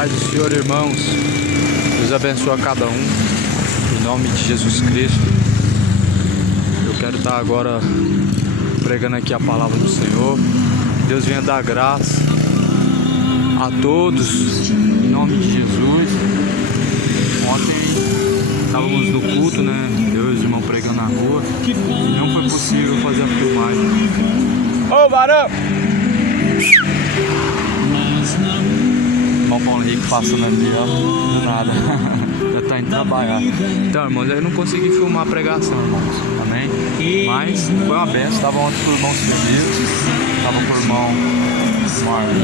Paz do Senhor, irmãos. Deus abençoe a cada um. Em nome de Jesus Cristo. Eu quero estar agora pregando aqui a palavra do Senhor. Deus venha dar graça a todos. Em nome de Jesus. Ontem estávamos no culto, né? Eu e os irmãos pregando na rua. E não foi possível fazer a filmagem. Ô, Barão! O Paulo Henrique passando ali, ó, do nada. Já tá indo trabalhar. Então, irmãos, eu não consegui filmar a pregação, irmãos. Amém? Mas foi uma benção. Tava ontem com o irmão Serviço. Tava com o irmão Marcos.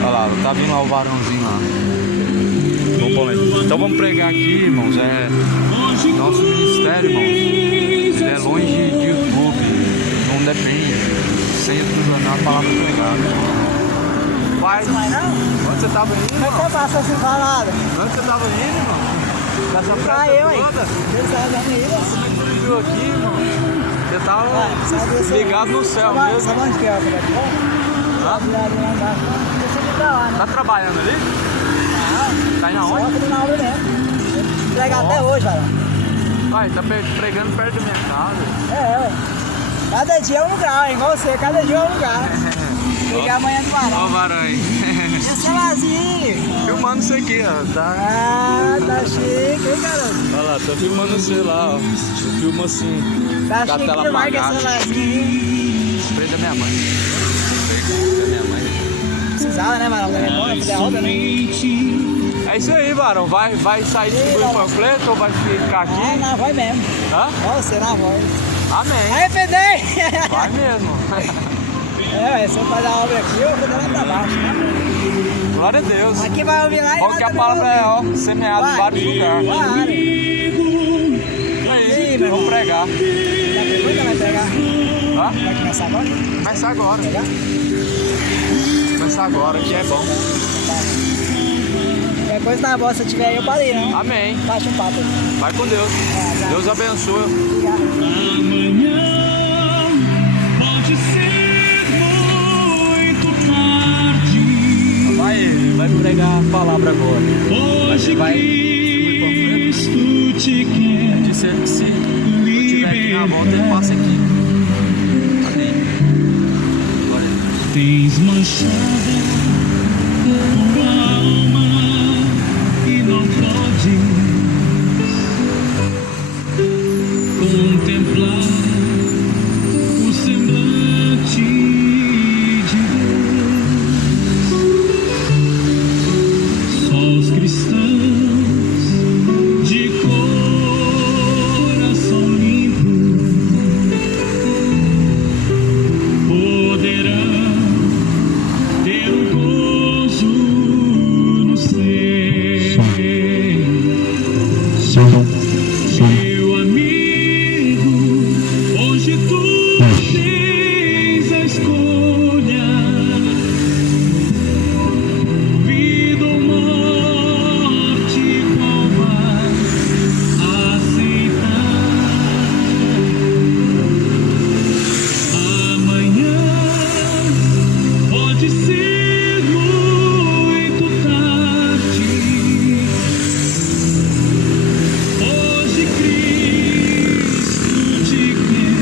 Olha lá, tá vindo lá o varãozinho lá. Bom, Paulo Henrique. Então vamos pregar aqui, irmãos. Nosso ministério, irmãos, é longe de YouTube. Não depende. Sem a palavra pregada. Pai, onde você tava indo, irmão? Como é que passa assim falada? Onde você tava indo, irmão? Nessa praça eu, hein? toda? Como é que você viu aqui, irmão? Você tava ligado no céu mesmo. Sabe onde que é? Tá trabalhando ali? Não. Tá indo aonde? Só na obra mesmo. Pregar até hoje, vai lá. Pai, tá pregando perto da minha casa. Ué. Cada dia é um lugar, igual você. Cada dia é um lugar. Pegar amanhã do varão. Ó o varão aí. Esse celularzinho. Filmando isso aqui, ó. Tá... Ah, tá chique, hein, garoto? Olha lá, tô filmando você lá, ó. Eu filmo assim. Tá com a chique tela demais que esse apagada. celularzinho. Frente da minha mãe. Frente da minha mãe. Precisava, né, Marão? É bom, fazer a roda, né? É isso aí, varão. Vai sair distribuir o panfleto ou vai ficar Ah, aqui? na voz mesmo. Hã? Você na voz. Amém. Aí, Fedei! Vai mesmo. Se eu fazer a obra aqui, eu vou fazer lá pra baixo, né? Glória a Deus. Aqui vai ouvir lá e Bom lá que a também palavra vai é, ó, ouvir. semeada em vários lugares. Claro. É isso, vamos pregar. Já pegou ou vai pegar? Hã? Vai começar agora? Começar agora. Pegar? Começar agora, que é bom. Qualquer coisa na voz, se tiver aí, eu parei, não? Amém. Baixa um papo aí. Vai com Deus. Tá. Deus abençoe. Obrigado. Amanhã pode ser muito tarde. Vai pregar a palavra agora. Hoje Cristo te quer Disse ele que se tiver aqui na volta, ele passa aqui. Amém. Glória a Deus. Tens manchado tua alma e não podes contemplar o semblante de Deus. Só os cristãos de coração limpo poderão ter o gozo no céu. Meu amigo, hoje tu tens a escolha, vida ou morte, qual vai aceitar? Amanhã pode ser muito tarde. Hoje Cristo te quer.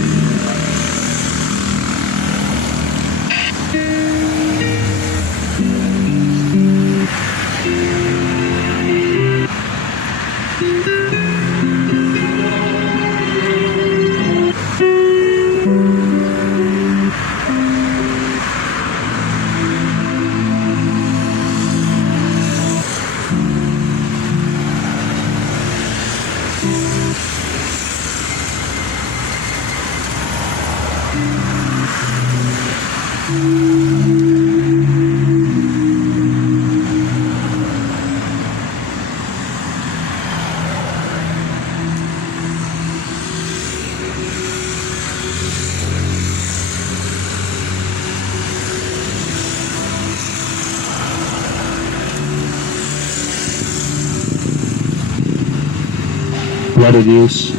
Glória a Deus,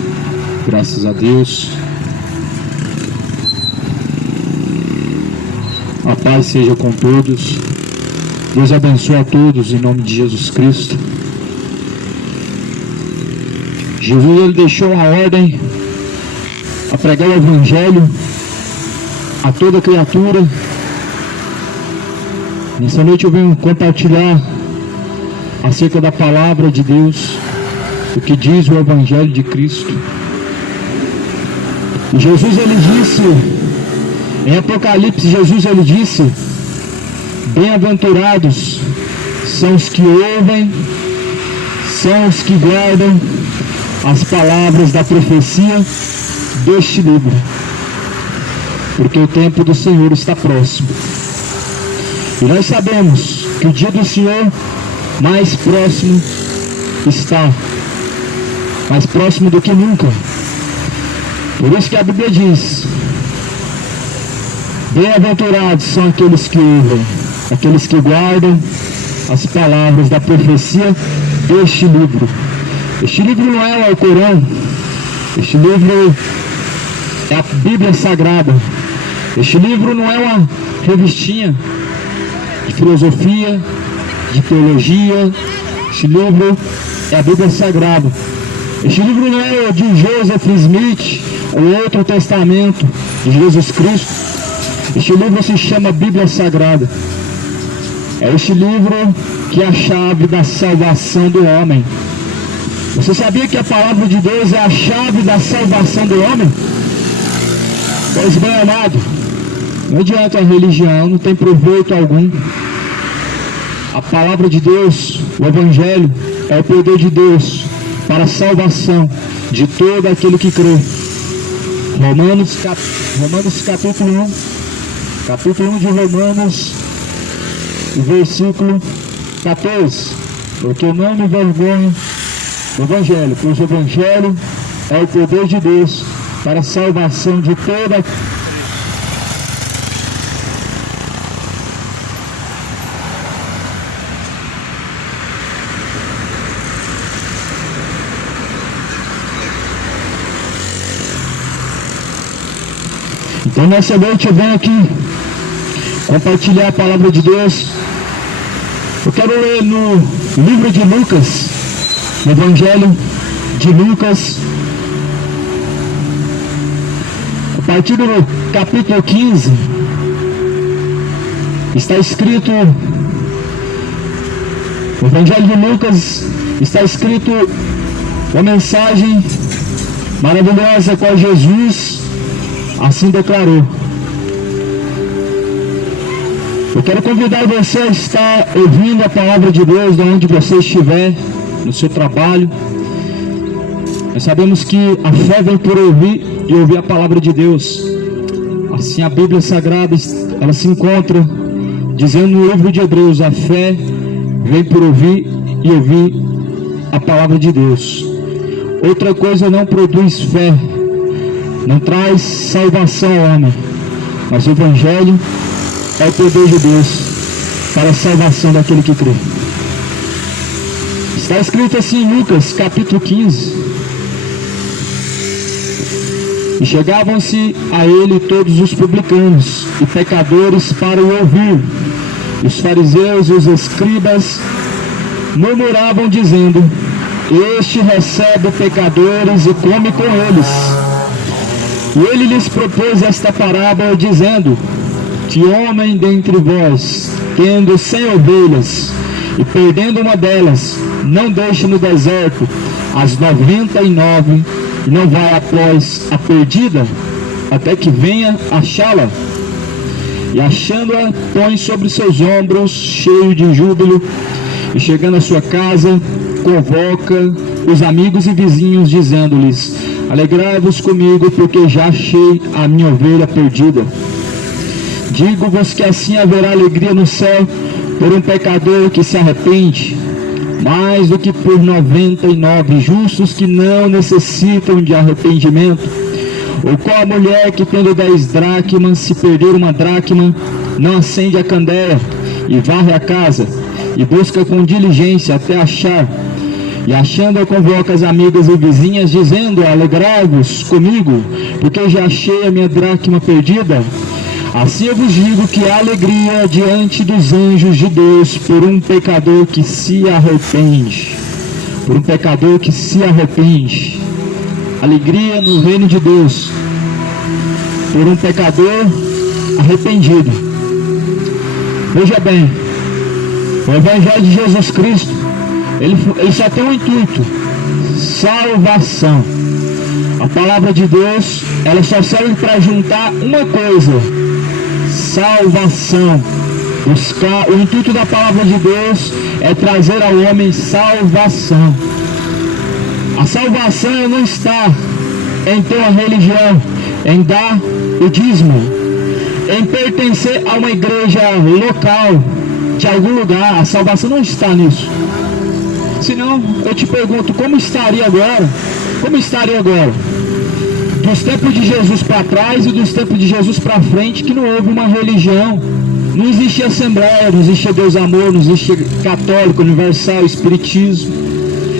graças a Deus. A paz seja com todos. Deus abençoe a todos em nome de Jesus Cristo. Jesus, ele deixou uma ordem a pregar o Evangelho a toda criatura. Nessa noite eu venho compartilhar acerca da palavra de Deus, o que diz o Evangelho de Cristo. E Jesus, ele disse, em Apocalipse, Jesus, ele disse: bem-aventurados são os que ouvem, são os que guardam as palavras da profecia deste livro, porque o tempo do Senhor está próximo. E nós sabemos que o dia do Senhor mais próximo está, mais próximo do que nunca. Por isso que a Bíblia diz: bem-aventurados são aqueles que ouvem, aqueles que guardam as palavras da profecia deste livro. Este livro não é o Alcorão, este livro é a Bíblia Sagrada. Este livro não é uma revistinha de filosofia, de teologia. Este livro é a Bíblia Sagrada. Este livro não é o de Joseph Smith, o Outro Testamento de Jesus Cristo. Este livro se chama Bíblia Sagrada. É este livro que é a chave da salvação do homem. Você sabia que a palavra de Deus é a chave da salvação do homem? Pois bem, amado, não adianta a religião, não tem proveito algum. A palavra de Deus, o Evangelho, é o poder de Deus para a salvação de todo aquele que crê. Romanos capítulo 1 de Romanos, versículo 14. Porque não me envergonho do Evangelho, pois o Evangelho é o poder de Deus para a salvação de toda. Então nessa noite eu venho aqui compartilhar a palavra de Deus. Eu quero ler no livro de Lucas, no Evangelho de Lucas, a partir do capítulo 15, está escrito, no Evangelho de Lucas, está escrito uma mensagem maravilhosa qual Jesus assim declarou. Eu quero convidar você a estar ouvindo a palavra de Deus de onde você estiver, no seu trabalho. Nós sabemos que a fé vem por ouvir e ouvir a palavra de Deus. Assim a Bíblia Sagrada, ela se encontra dizendo no livro de Hebreus: a fé vem por ouvir e ouvir a palavra de Deus. Outra coisa não produz fé, não traz salvação ao homem, mas o Evangelho é o poder de Deus para a salvação daquele que crê. Está escrito assim em Lucas capítulo 15: e chegavam-se a ele todos os publicanos e pecadores para o ouvir. Os fariseus e os escribas murmuravam dizendo: este recebe pecadores e come com eles. E ele lhes propôs esta parábola dizendo: que homem dentre vós, tendo 100 ovelhas e perdendo uma delas, não deixe no deserto as 99 e não vai após a perdida, até que venha achá-la? E achando-a, põe sobre seus ombros, cheio de júbilo, e chegando à sua casa, convoca os amigos e vizinhos, dizendo-lhes: alegrai-vos comigo, porque já achei a minha ovelha perdida. Digo-vos que assim haverá alegria no céu por um pecador que se arrepende, mais do que por 99 justos que não necessitam de arrependimento. Ou qual a mulher que, tendo 10 dracmas, se perder uma dracma, não acende a candeia e varre a casa e busca com diligência até achar? E achando-a, convoca as amigas e vizinhas, dizendo: alegrai-vos comigo, porque já achei a minha dracma perdida. Assim eu vos digo que há alegria diante dos anjos de Deus por um pecador que se arrepende. Por um pecador que se arrepende. Alegria no reino de Deus por um pecador arrependido. Veja bem, o Evangelho de Jesus Cristo, ele só tem um intuito: salvação. A palavra de Deus, ela só serve para juntar uma coisa: salvação. O intuito da palavra de Deus é trazer ao homem salvação. A salvação não está em ter uma religião, em dar o dízimo, em pertencer a uma igreja local de algum lugar. A salvação não está nisso. Senão, eu te pergunto, como estaria agora? Como estaria agora? Dos tempos de Jesus para trás e dos tempos de Jesus para frente, que não houve uma religião. Não existia Assembleia, não existia Deus Amor, não existia Católico, Universal, Espiritismo.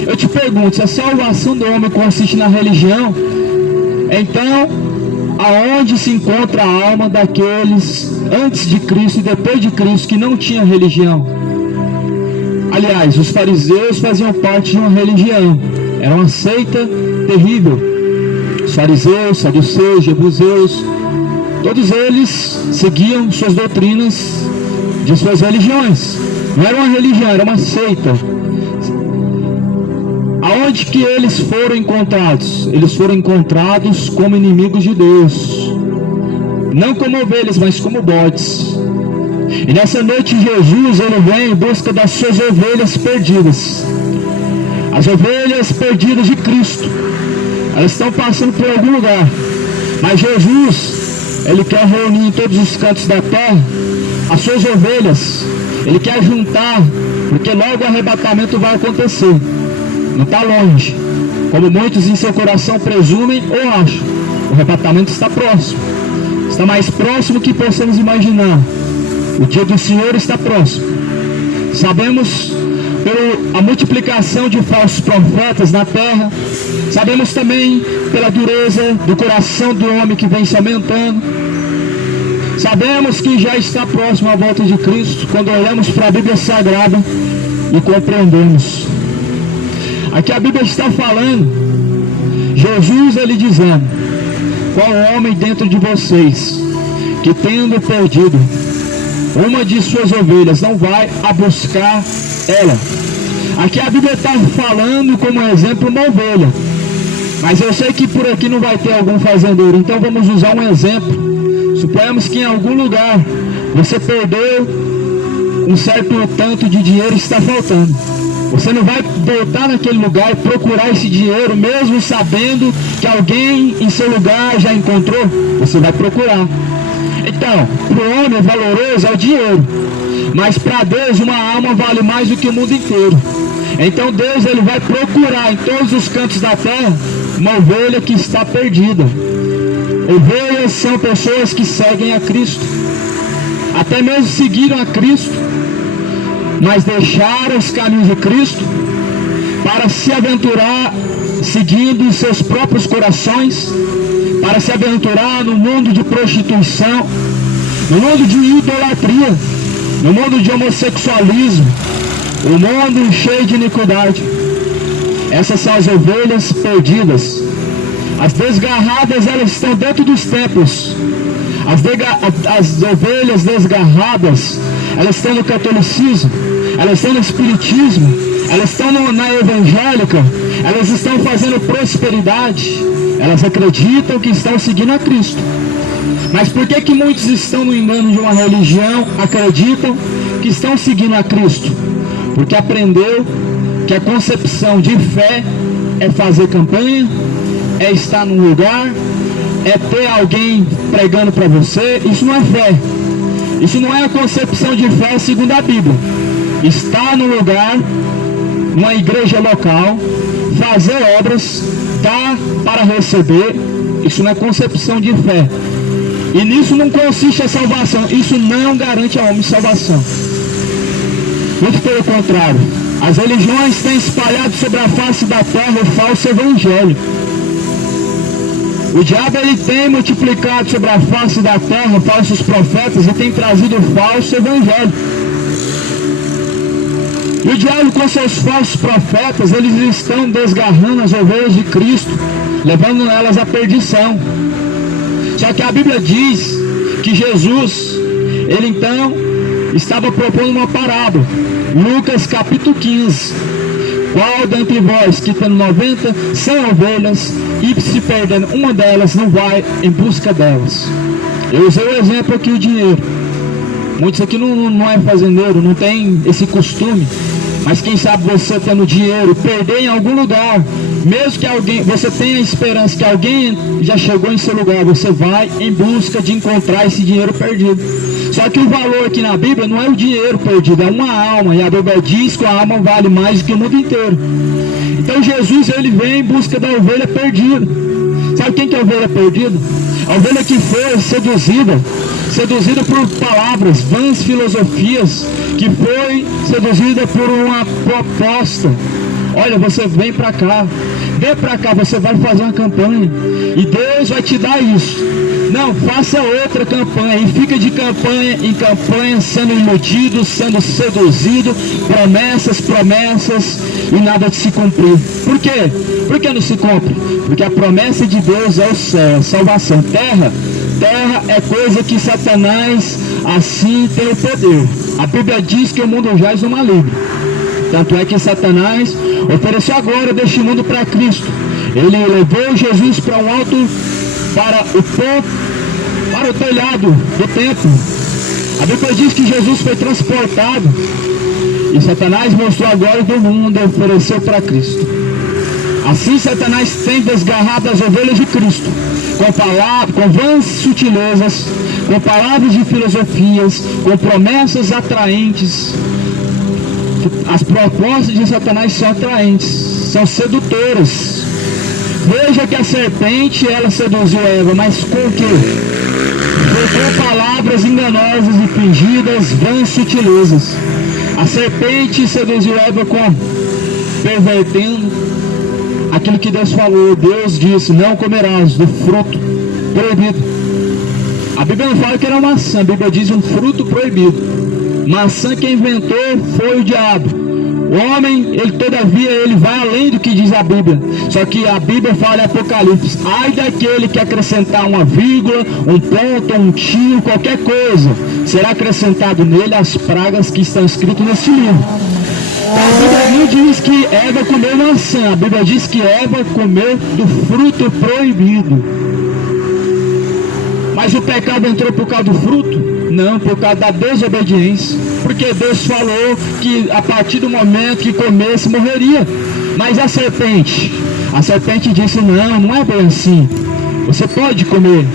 Eu te pergunto, se a salvação do homem consiste na religião, então, aonde se encontra a alma daqueles antes de Cristo e depois de Cristo que não tinha religião? Aliás, os fariseus faziam parte de uma religião. Era uma seita terrível. Os fariseus, saduceus, jebuseus, todos eles seguiam suas doutrinas de suas religiões. Não era uma religião, era uma seita. Aonde que eles foram encontrados? Eles foram encontrados como inimigos de Deus. Não como ovelhas, mas como bodes. E nessa noite Jesus, ele vem em busca das suas ovelhas perdidas. As ovelhas perdidas de Cristo. Elas estão passando por algum lugar. Mas Jesus, ele quer reunir em todos os cantos da terra as suas ovelhas. Ele quer juntar, porque logo o arrebatamento vai acontecer. Não está longe, como muitos em seu coração presumem ou acham. O arrebatamento está próximo. Está mais próximo que possamos imaginar. O dia do Senhor está próximo. Sabemos pela multiplicação de falsos profetas na terra. Sabemos também pela dureza do coração do homem que vem se aumentando. Sabemos que já está próximo a volta de Cristo quando olhamos para a Bíblia Sagrada e compreendemos. Aqui a Bíblia está falando, Jesus ele dizendo: qual homem dentro de vocês que tendo perdido uma de suas ovelhas não vai a buscar ela? Aqui a Bíblia está falando como exemplo uma ovelha, mas eu sei que por aqui não vai ter algum fazendeiro, então vamos usar um exemplo. Suponhamos que em algum lugar você perdeu um certo tanto de dinheiro e está faltando. Você não vai voltar naquele lugar e procurar esse dinheiro, mesmo sabendo que alguém em seu lugar já encontrou. Você vai procurar. Então, para o homem valoroso é o dinheiro, mas para Deus uma alma vale mais do que o mundo inteiro. Então Deus ele vai procurar em todos os cantos da terra uma ovelha que está perdida. Ovelhas são pessoas que seguem a Cristo, até mesmo seguiram a Cristo, mas deixaram os caminhos de Cristo para se aventurar seguindo os seus próprios corações, para se aventurar no mundo de prostituição, no mundo de idolatria, no mundo de homossexualismo, o mundo cheio de iniquidade. Essas são as ovelhas perdidas. As desgarradas, elas estão dentro dos templos. As ovelhas desgarradas, elas estão no catolicismo, elas estão no espiritismo, elas estão na evangélica, elas estão fazendo prosperidade, elas acreditam que estão seguindo a Cristo. Mas por que muitos estão no engano de uma religião, acreditam que estão seguindo a Cristo? Porque aprendeu que a concepção de fé é fazer campanha, é estar num lugar, é ter alguém pregando para você. Isso não é fé. Isso não é a concepção de fé segundo a Bíblia. Estar no lugar, numa igreja local, fazer obras, dar para receber, isso não é concepção de fé. E nisso não consiste a salvação. Isso não garante ao homem salvação. Muito pelo contrário, as religiões têm espalhado sobre a face da terra o falso evangelho. O diabo ele tem multiplicado sobre a face da terra falsos profetas e tem trazido falso evangelho. E o diabo com seus falsos profetas, eles estão desgarrando as ovelhas de Cristo, levando elas à perdição. Só que a Bíblia diz que Jesus, ele então estava propondo uma parábola. Lucas capítulo 15. Qual dentre vós que tendo 90, 100 ovelhas e se perdendo uma delas, não vai em busca delas? Eu usei o exemplo aqui, o dinheiro. Muitos aqui não é fazendeiro, não tem esse costume. Mas quem sabe você tendo dinheiro, perder em algum lugar, mesmo que alguém, você tenha a esperança que alguém já chegou em seu lugar, você vai em busca de encontrar esse dinheiro perdido. Só que o valor aqui na Bíblia não é o dinheiro perdido, é uma alma. E a Bíblia diz que a alma vale mais do que o mundo inteiro. Então Jesus, ele vem em busca da ovelha perdida. Sabe quem que é a ovelha perdida? A ovelha que foi seduzida por palavras, vãs filosofias, que foi seduzida por uma proposta. Olha, você vem para cá, você vai fazer uma campanha, e Deus vai te dar isso. Não, faça outra campanha, e fica de campanha em campanha, sendo iludido, sendo seduzido, promessas, e nada de se cumprir. Por quê? Por que não se cumpre? Porque a promessa de Deus é o céu, a salvação. Terra é coisa que Satanás assim tem o poder. A Bíblia diz que o mundo jaz no maligno. Tanto é que Satanás ofereceu agora deste mundo para Cristo. Ele levou Jesus para um alto, para o telhado do templo. A Bíblia diz que Jesus foi transportado e Satanás mostrou agora do mundo e ofereceu para Cristo. Assim Satanás tem desgarrado as ovelhas de Cristo com vãs sutilezas, com palavras de filosofias, com promessas atraentes. As propostas de Satanás são atraentes, são sedutoras. Veja que a serpente, ela seduziu Eva, mas com o quê? Com palavras enganosas e fingidas, vãs sutilezas. A serpente seduziu Eva como? Pervertendo aquilo que Deus falou. Deus disse, não comerás do fruto proibido. A Bíblia não fala que era maçã, a Bíblia diz um fruto proibido. Maçã quem inventou foi o diabo. O homem, ele vai além do que diz a Bíblia. Só que a Bíblia fala em Apocalipse: ai daquele que acrescentar uma vírgula, um ponto, um tio, qualquer coisa, será acrescentado nele as pragas que estão escritas nesse livro. A Bíblia não diz que Eva comeu maçã, a Bíblia diz que Eva comeu do fruto proibido. Mas o pecado entrou por causa do fruto? Não, por causa da desobediência. Porque Deus falou que a partir do momento que comesse, morreria. Mas a serpente disse, não é bem assim. Você pode comer.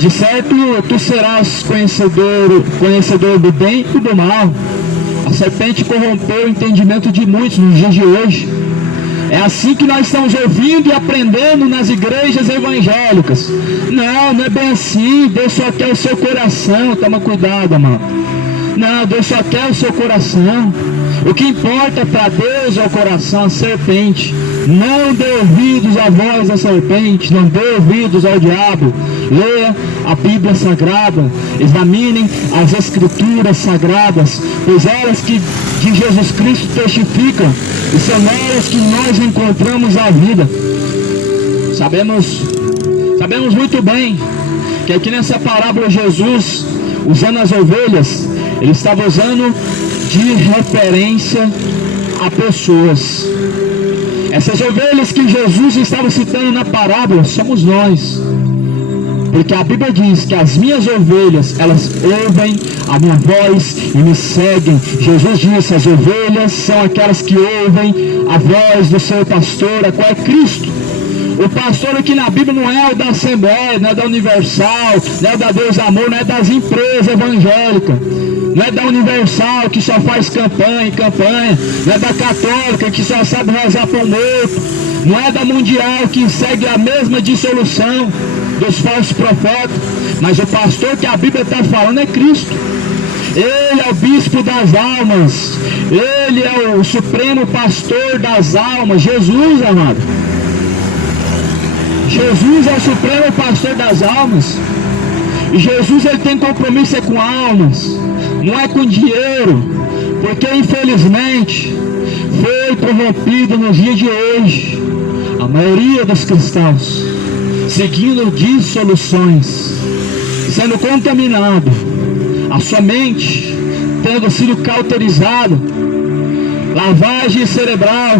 De certo, tu serás conhecedor do bem e do mal. A serpente corrompeu o entendimento de muitos nos dias de hoje. É assim que nós estamos ouvindo e aprendendo nas igrejas evangélicas. Não é bem assim. Deus só quer o seu coração. Toma cuidado, amado. Não, Deus só quer o seu coração. O que importa para Deus é o coração. A serpente, não dê ouvidos à voz da serpente, não dê ouvidos ao diabo. Leia a Bíblia Sagrada, examinem as Escrituras Sagradas, pois elas que de Jesus Cristo testificam, e são nelas que nós encontramos a vida. Sabemos muito bem que aqui nessa parábola Jesus, usando as ovelhas, ele estava usando de referência a pessoas. Essas ovelhas que Jesus estava citando na parábola somos nós. Porque a Bíblia diz que as minhas ovelhas, elas ouvem a minha voz e me seguem. Jesus disse, as ovelhas são aquelas que ouvem a voz do seu pastor, a qual é Cristo. O pastor aqui na Bíblia não é o da Assembleia, não é da Universal, não é da Deus Amor, não é das empresas evangélicas. Não é da Universal que só faz campanha, não é da Católica que só sabe rezar para o morto, não é da Mundial que segue a mesma dissolução dos falsos profetas, mas o pastor que a Bíblia está falando é Cristo. Ele é o bispo das almas, ele é o supremo pastor das almas, Jesus, amado. Jesus é o supremo pastor das almas. E Jesus ele tem compromisso com almas, não é com dinheiro, porque infelizmente foi corrompido nos dias de hoje a maioria dos cristãos, seguindo dissoluções, sendo contaminado, a sua mente tendo sido cauterizada, lavagem cerebral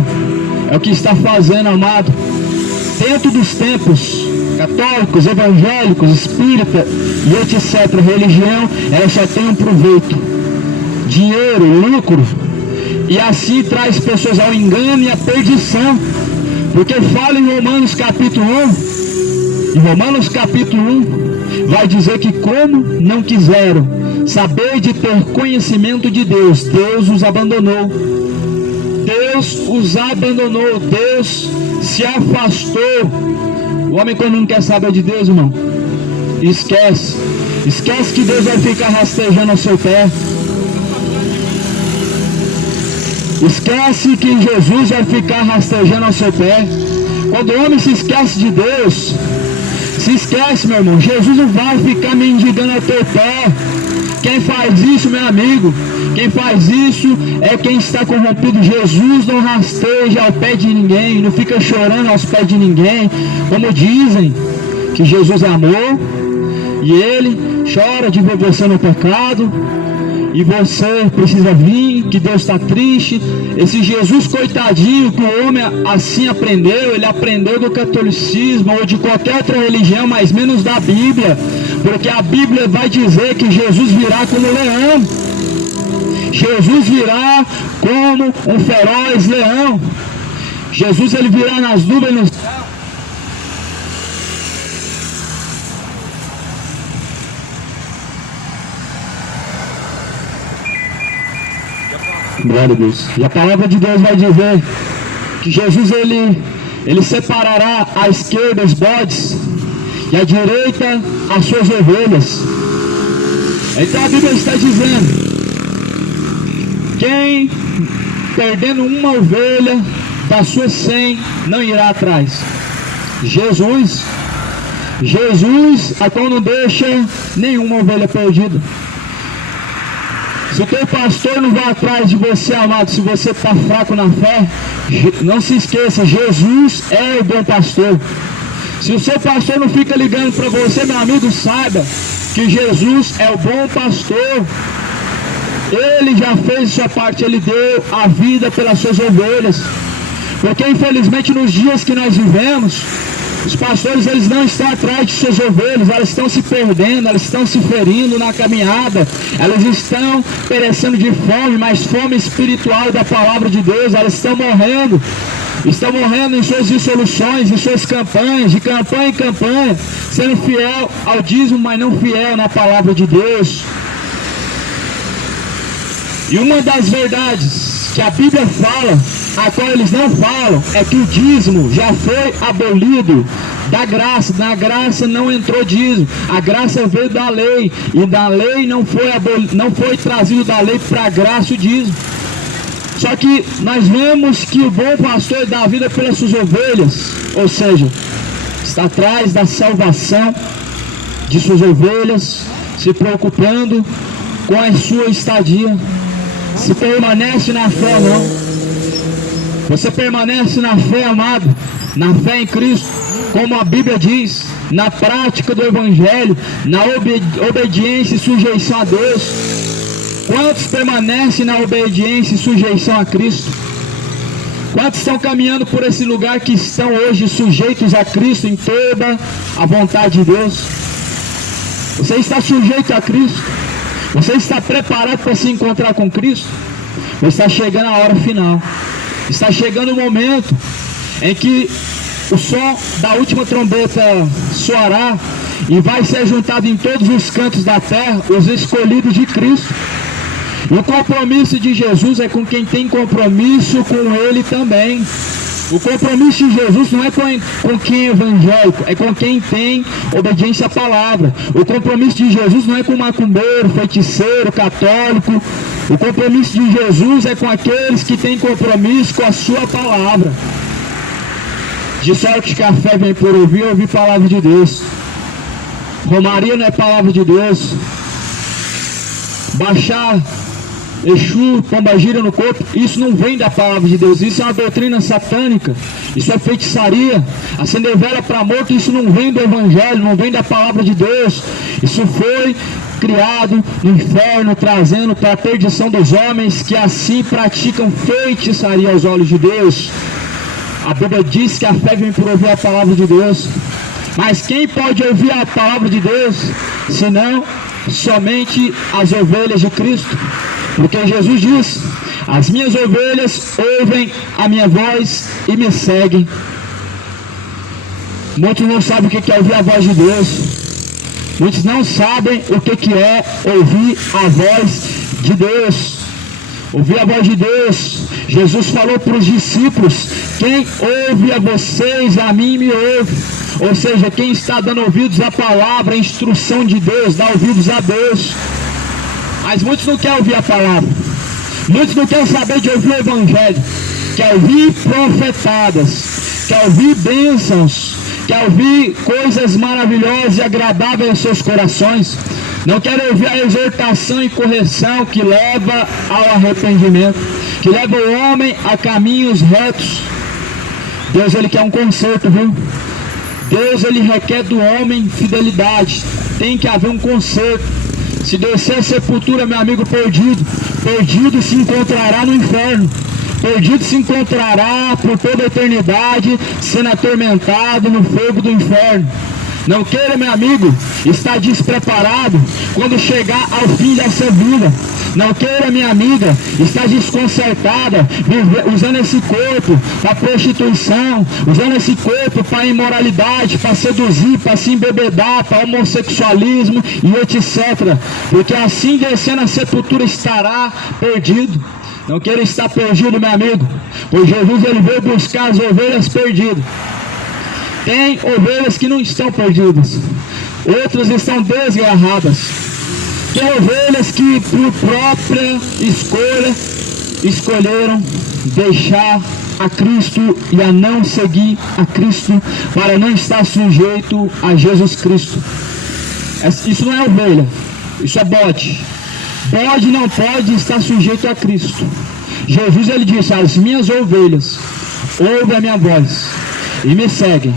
é o que está fazendo, amado, dentro dos templos católicos, evangélicos, espírita e etc. Religião, ela só tem um proveito, dinheiro, lucro, e assim traz pessoas ao engano e à perdição, porque fala em Romanos capítulo 1, em Romanos capítulo 1, vai dizer que como não quiseram saber de ter conhecimento de Deus, Deus os abandonou, Deus os abandonou, Deus se afastou. O homem quando não quer saber de Deus, irmão, esquece que Deus vai ficar rastejando ao seu pé, esquece que Jesus vai ficar rastejando ao seu pé. Quando o homem se esquece de Deus, se esquece, meu irmão, Jesus não vai ficar mendigando ao teu pé. Quem faz isso, meu amigo, quem faz isso é quem está corrompido. Jesus não rasteja ao pé de ninguém, não fica chorando aos pés de ninguém, como dizem que Jesus é amor, e Ele chora de ver você no pecado, e você precisa vir, que Deus está triste. Esse Jesus coitadinho que o homem assim aprendeu, ele aprendeu do catolicismo ou de qualquer outra religião, mas menos da Bíblia, porque a Bíblia vai dizer que Jesus virá como leão, Jesus virá como um feroz leão, Jesus ele virá nas nuvens no céu. Glória a Deus. E a palavra de Deus vai dizer que Jesus ele separará à esquerda os bodes e à direita as suas ovelhas. Então a Bíblia está dizendo: quem perdendo uma ovelha das suas 100 não irá atrás. Jesus a qual não deixa nenhuma ovelha perdida. Se o teu pastor não vai atrás de você, amado, se você está fraco na fé, não se esqueça, Jesus é o bom pastor. Se o seu pastor não fica ligando para você, meu amigo, saiba que Jesus é o bom pastor. Ele já fez sua parte, ele deu a vida pelas suas ovelhas. Porque infelizmente nos dias que nós vivemos, os pastores eles não estão atrás de suas ovelhas, elas estão se perdendo, elas estão se ferindo na caminhada, elas estão perecendo de fome, mas fome espiritual da palavra de Deus, elas estão morrendo em suas dissoluções, em suas campanhas, de campanha em campanha, sendo fiel ao dízimo, mas não fiel na palavra de Deus. E uma das verdades que a Bíblia fala, a qual eles não falam, é que o dízimo já foi abolido da graça. Na graça não entrou dízimo, a graça veio da lei, e da lei não foi trazido da lei para a graça o dízimo. Só que nós vemos que o bom pastor dá a vida pelas suas ovelhas, ou seja, está atrás da salvação de suas ovelhas, se preocupando com a sua estadia, se permanece na fé ou não. Você permanece na fé, amado, na fé em Cristo, como a Bíblia diz, na prática do Evangelho, na obediência e sujeição a Deus. Quantos permanecem na obediência e sujeição a Cristo? Quantos estão caminhando por esse lugar que estão hoje sujeitos a Cristo em toda a vontade de Deus? Você está sujeito a Cristo? Você está preparado para se encontrar com Cristo? Ou está chegando a hora final? Está chegando o momento em que o som da última trombeta soará e vai ser juntado em todos os cantos da terra os escolhidos de Cristo. E o compromisso de Jesus é com quem tem compromisso com Ele também. O compromisso de Jesus não é com quem é evangélico, é com quem tem obediência à palavra. O compromisso de Jesus não é com macumbeiro, feiticeiro, católico. O compromisso de Jesus é com aqueles que têm compromisso com a sua palavra. De sorte que a fé vem por ouvir, ouvir palavra de Deus. Romaria não é palavra de Deus. Baixar Exu, pombagira no corpo, isso não vem da palavra de Deus. Isso é uma doutrina satânica. Isso é feitiçaria. Acender vela para morto, isso não vem do Evangelho, não vem da palavra de Deus. Isso foi criado no inferno, trazendo para a perdição dos homens que assim praticam feitiçaria aos olhos de Deus. A Bíblia diz que a fé vem por ouvir a palavra de Deus. Mas quem pode ouvir a palavra de Deus, senão somente as ovelhas de Cristo? Porque Jesus diz: as minhas ovelhas ouvem a minha voz e me seguem. Muitos não sabem o que é ouvir a voz de Deus. Muitos não sabem o que é ouvir a voz de Deus. Ouvir a voz de Deus. Jesus falou para os discípulos: quem ouve a vocês, a mim me ouve. Ou seja, quem está dando ouvidos à palavra, à instrução de Deus, dá ouvidos a Deus. Mas muitos não querem ouvir a palavra. Muitos não querem saber de ouvir o Evangelho. Quer ouvir profetadas. Quer ouvir bênçãos. Quer ouvir coisas maravilhosas e agradáveis aos seus corações. Não querem ouvir a exortação e correção que leva ao arrependimento, que leva o homem a caminhos retos. Deus, Ele quer um conserto, viu? Deus, Ele requer do homem fidelidade. Tem que haver um conserto. Se descer a sepultura, meu amigo, perdido se encontrará no inferno. Perdido se encontrará por toda a eternidade, sendo atormentado no fogo do inferno. Não queira, meu amigo, estar despreparado quando chegar ao fim dessa vida. Não queira, minha amiga, estar desconcertada, usando esse corpo para prostituição, usando esse corpo para imoralidade, para seduzir, para se embebedar, para homossexualismo e etc. Porque assim descendo a sepultura estará perdido. Não queira estar perdido, meu amigo, pois Jesus, Ele veio buscar as ovelhas perdidas. Tem ovelhas que não estão perdidas, outras estão desgarradas. Tem ovelhas que por própria escolha escolheram deixar a Cristo e a não seguir a Cristo, para não estar sujeito a Jesus Cristo. Isso não é ovelha, isso é bode. Bode não pode estar sujeito a Cristo. Jesus, Ele disse: as minhas ovelhas ouvem a minha voz e me seguem.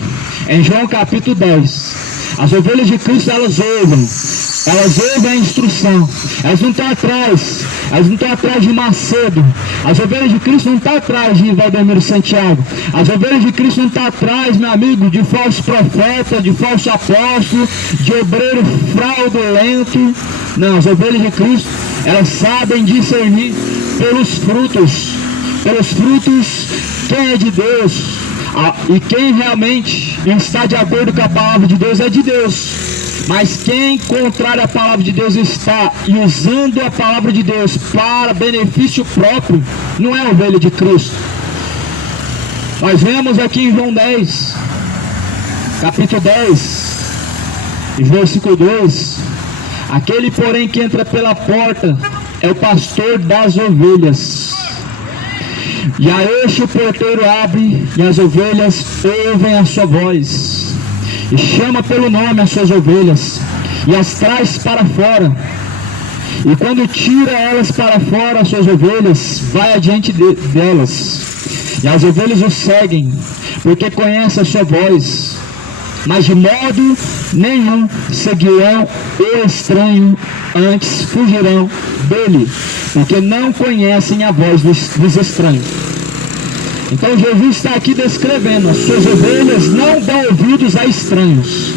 Em João capítulo 10, as ovelhas de Cristo, elas ouvem a instrução. Elas não estão atrás de Macedo. As ovelhas de Cristo não estão atrás de Valdemiro Santiago. As ovelhas de Cristo não estão atrás, meu amigo, de falso profeta, de falso apóstolo, de obreiro fraudulento. Não, as ovelhas de Cristo, elas sabem discernir pelos frutos. Pelos frutos, quem é de Deus e quem realmente está de acordo com a palavra de Deus é de Deus. Mas quem contrário à palavra de Deus está e usando a palavra de Deus para benefício próprio, não é ovelha de Cristo. Nós vemos aqui em João 10, capítulo 10, versículo 2: aquele, porém, que entra pela porta é o pastor das ovelhas. E a este o porteiro abre, e as ovelhas ouvem a sua voz, e chama pelo nome as suas ovelhas, e as traz para fora. E quando tira elas para fora, as suas ovelhas, vai adiante delas. E as ovelhas o seguem, porque conhecem a sua voz. Mas de modo nenhum seguirão o estranho, antes fugirão dele, porque não conhecem a voz dos estranhos. Então Jesus está aqui descrevendo: as suas ovelhas não dão ouvidos a estranhos.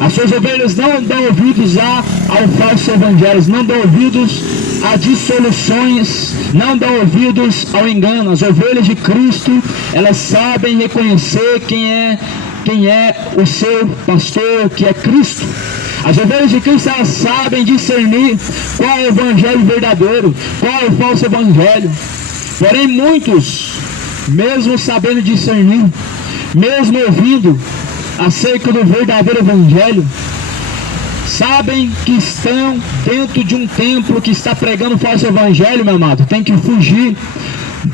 As suas ovelhas não dão ouvidos ao falso evangelho, não dão ouvidos a dissoluções, não dão ouvidos ao engano. As ovelhas de Cristo, elas sabem reconhecer quem é o seu pastor, que é Cristo. As ovelhas de Cristo, elas sabem discernir qual é o evangelho verdadeiro, qual é o falso evangelho. Porém, muitos, mesmo sabendo discernir, mesmo ouvindo acerca do verdadeiro evangelho, sabem que estão dentro de um templo que está pregando o falso evangelho, meu amado. Tem que fugir.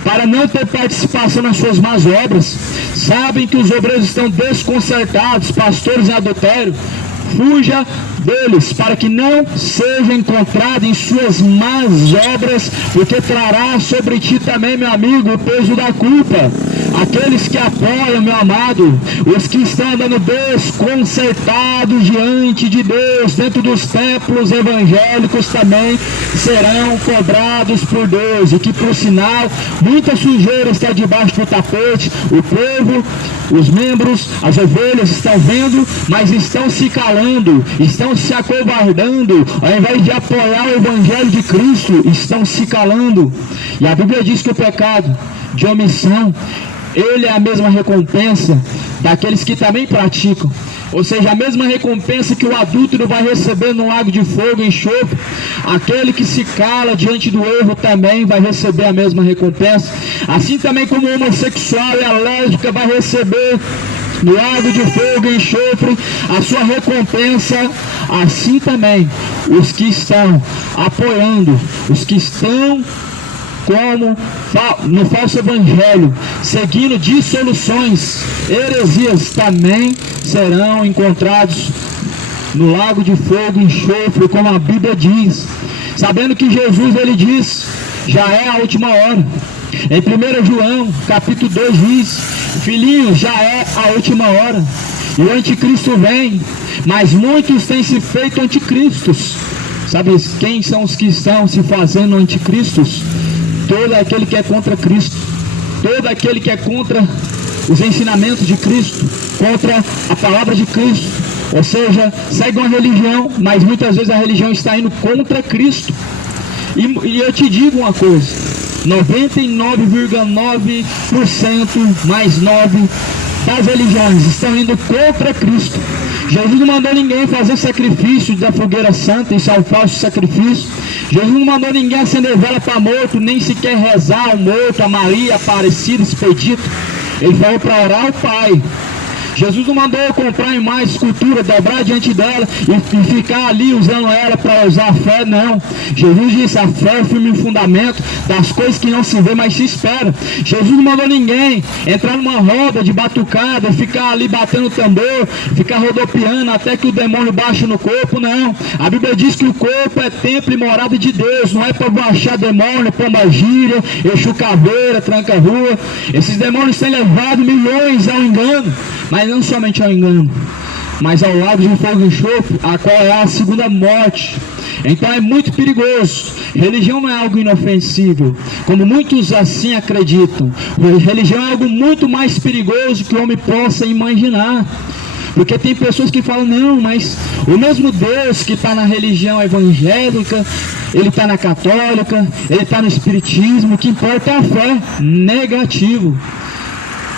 para não ter participação nas suas más obras. Sabem que os obreiros estão desconcertados, pastores em adultério. Fuja deles, para que não seja encontrado em suas más obras, porque trará sobre ti também, meu amigo, o peso da culpa. Aqueles que apoiam, meu amado, os que estão andando desconcertados diante de Deus, dentro dos templos evangélicos também serão cobrados por Deus, e que por sinal, muita sujeira está debaixo do tapete. O povo, os membros, as ovelhas estão vendo, mas estão se calando, estão se acovardando, ao invés de apoiar o evangelho de Cristo, estão se calando. E a Bíblia diz que o pecado de omissão, ele é a mesma recompensa daqueles que também praticam. Ou seja, a mesma recompensa que o adúltero vai receber no lago de fogo e enxofre, aquele que se cala diante do erro também vai receber a mesma recompensa. Assim também como o homossexual e a lésbica vai receber no lago de fogo e enxofre a sua recompensa, assim também os que estão apoiando, os que estão como no falso evangelho, seguindo dissoluções, heresias, também serão encontrados no lago de fogo e enxofre, como a Bíblia diz, sabendo que Jesus, ele diz, já é a última hora. Em 1 João capítulo 2 diz: filhinhos, já é a última hora, e o anticristo vem, mas muitos têm se feito anticristos. Sabe quem são os que estão se fazendo anticristos? Todo aquele que é contra Cristo, todo aquele que é contra os ensinamentos de Cristo, contra a palavra de Cristo. Ou seja, segue uma religião, mas muitas vezes a religião está indo contra Cristo. E eu te digo uma coisa: 99,9% mais 9 das religiões estão indo contra Cristo. Jesus não mandou ninguém fazer sacrifício da fogueira santa, isso é um falso sacrifício. Jesus não mandou ninguém acender vela para morto, nem sequer rezar ao morto, a Maria, Aparecida, Expedito. Ele falou para orar ao Pai. Jesus não mandou eu comprar mais escultura, dobrar diante dela e ficar ali usando ela para usar a fé, não. Jesus disse: a fé é o firme fundamento das coisas que não se vê, mas se espera. Jesus não mandou ninguém entrar numa roda de batucada, ficar ali batendo tambor, ficar rodopiando até que o demônio baixe no corpo, não. A Bíblia diz que o corpo é templo e morada de Deus, não é para baixar demônio, pomba-gira, Exu caveira, tranca-rua. Esses demônios têm levado milhões ao engano, mas não somente ao engano, mas ao lago de fogo e enxofre, a qual é a segunda morte. Então é muito perigoso. Religião não é algo inofensível, como muitos assim acreditam. Religião é algo muito mais perigoso que o homem possa imaginar. Porque tem pessoas que falam: não, mas o mesmo Deus que está na religião evangélica, ele está na católica, ele está no espiritismo, o que importa é a fé. Negativo.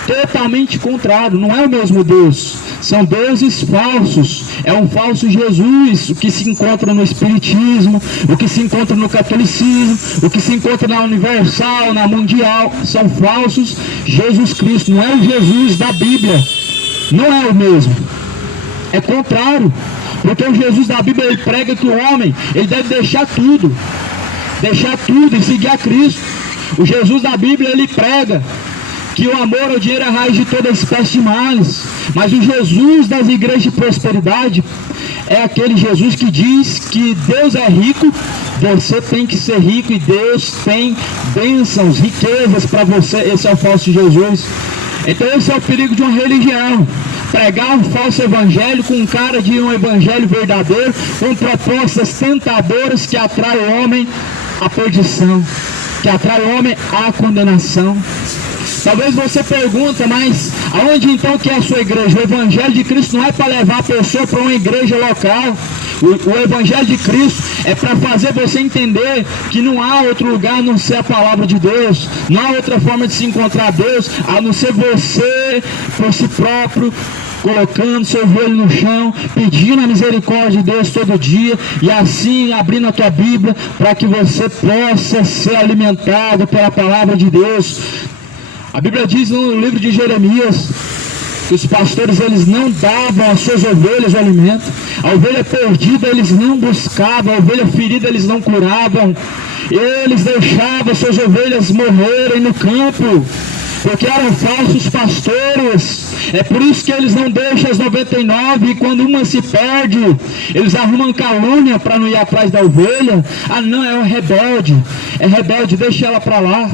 Totalmente contrário, não é o mesmo Deus, são deuses falsos, é um falso Jesus, o que se encontra no espiritismo, o que se encontra no catolicismo, o que se encontra na universal, na mundial, são falsos Jesus Cristo, não é o Jesus da Bíblia, não é o mesmo, é contrário, porque o Jesus da Bíblia, ele prega que o homem, ele deve deixar tudo e seguir a Cristo. O Jesus da Bíblia, ele prega que o amor ao dinheiro é a raiz de toda espécie de males. Mas o Jesus das igrejas de prosperidade é aquele Jesus que diz que Deus é rico, você tem que ser rico, e Deus tem bênçãos, riquezas para você. Esse é o falso Jesus. Então esse é o perigo de uma religião: pregar um falso evangelho com um cara de um evangelho verdadeiro, com propostas tentadoras que atraem o homem à perdição, que atraem o homem à condenação. Talvez você pergunta: mas aonde então que é a sua igreja? O Evangelho de Cristo não é para levar a pessoa para uma igreja local. O Evangelho de Cristo é para fazer você entender que não há outro lugar a não ser a palavra de Deus. Não há outra forma de se encontrar Deus a não ser você por si próprio, colocando seu joelho no chão, pedindo a misericórdia de Deus todo dia, e assim abrindo a tua Bíblia para que você possa ser alimentado pela palavra de Deus. A Bíblia diz no livro de Jeremias que os pastores, eles não davam às suas ovelhas o alimento. A ovelha perdida eles não buscavam, a ovelha ferida eles não curavam. Eles deixavam suas ovelhas morrerem no campo, porque eram falsos pastores. É por isso que eles não deixam as 99, e quando uma se perde, eles arrumam calúnia para não ir atrás da ovelha. Ah não, é rebelde, deixa ela para lá.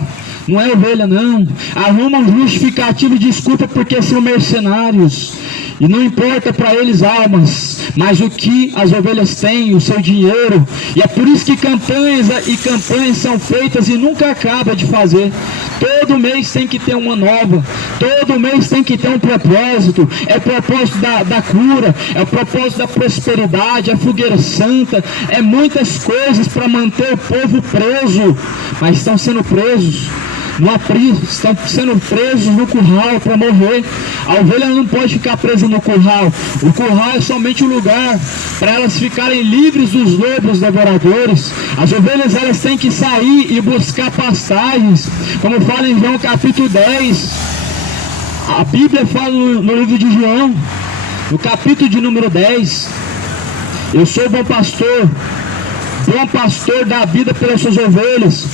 Não é ovelha não. Arrumam justificativo e desculpa porque são mercenários. E não importa para eles almas, mas o que as ovelhas têm, o seu dinheiro. E é por isso que campanhas e campanhas são feitas e nunca acaba de fazer. Todo mês tem que ter uma nova. Todo mês tem que ter um propósito. É o propósito da cura, é o propósito da prosperidade, é a fogueira santa. É muitas coisas para manter o povo preso, mas estão sendo presos. Estão sendo presos no curral para morrer. A ovelha não pode ficar presa no curral. O curral é somente um lugar para elas ficarem livres dos lobos devoradores. As ovelhas elas têm que sair e buscar pastagens, como fala em João capítulo 10. A Bíblia fala no livro de João, no capítulo de número 10: eu sou o bom pastor dá a vida pelas suas ovelhas.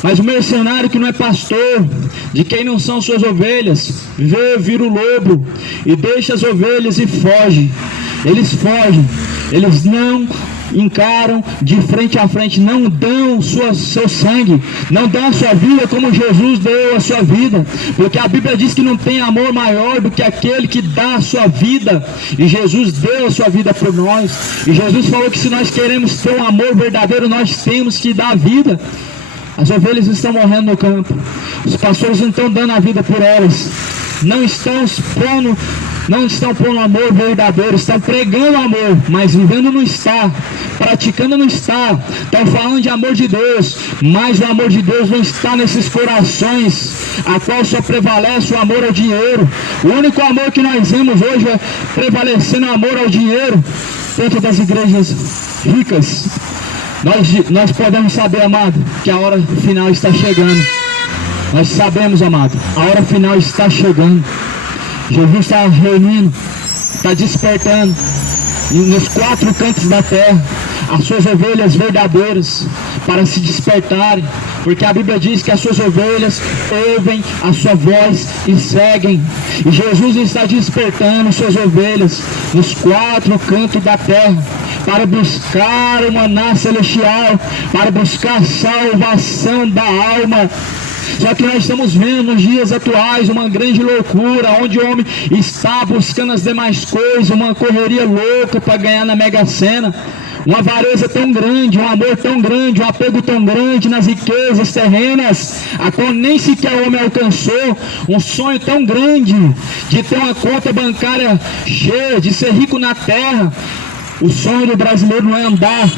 Mas o mercenário que não é pastor, de quem não são suas ovelhas, vira o lobo e deixa as ovelhas e foge. Eles fogem, eles não encaram de frente a frente, não dão seu sangue, não dão a sua vida como Jesus deu a sua vida, porque a Bíblia diz que não tem amor maior do que aquele que dá a sua vida, e Jesus deu a sua vida por nós. E Jesus falou que se nós queremos ter um amor verdadeiro, nós temos que dar a vida. As ovelhas estão morrendo no campo, os pastores não estão dando a vida por elas, não estão pondo amor verdadeiro, estão pregando amor, mas vivendo não está, praticando não está. Estão falando de amor de Deus, mas o amor de Deus não está nesses corações, a qual só prevalece o amor ao dinheiro. O único amor que nós vemos hoje é prevalecendo o amor ao dinheiro dentro das igrejas ricas. Nós podemos saber, amado, que a hora final está chegando. Nós sabemos, amado, a hora final está chegando. Jesus está reunindo, está despertando nos 4 cantos da terra as suas ovelhas verdadeiras para se despertarem, porque a Bíblia diz que as suas ovelhas ouvem a sua voz e seguem. E Jesus está despertando suas ovelhas nos 4 cantos da terra para buscar o maná celestial, para buscar a salvação da alma. Só que nós estamos vendo nos dias atuais uma grande loucura, onde o homem está buscando as demais coisas, uma correria louca para ganhar na Mega Sena, uma avareza tão grande, um amor tão grande, um apego tão grande nas riquezas terrenas, a qual nem sequer o homem alcançou, um sonho tão grande de ter uma conta bancária cheia, de ser rico na terra. O sonho do brasileiro não é andar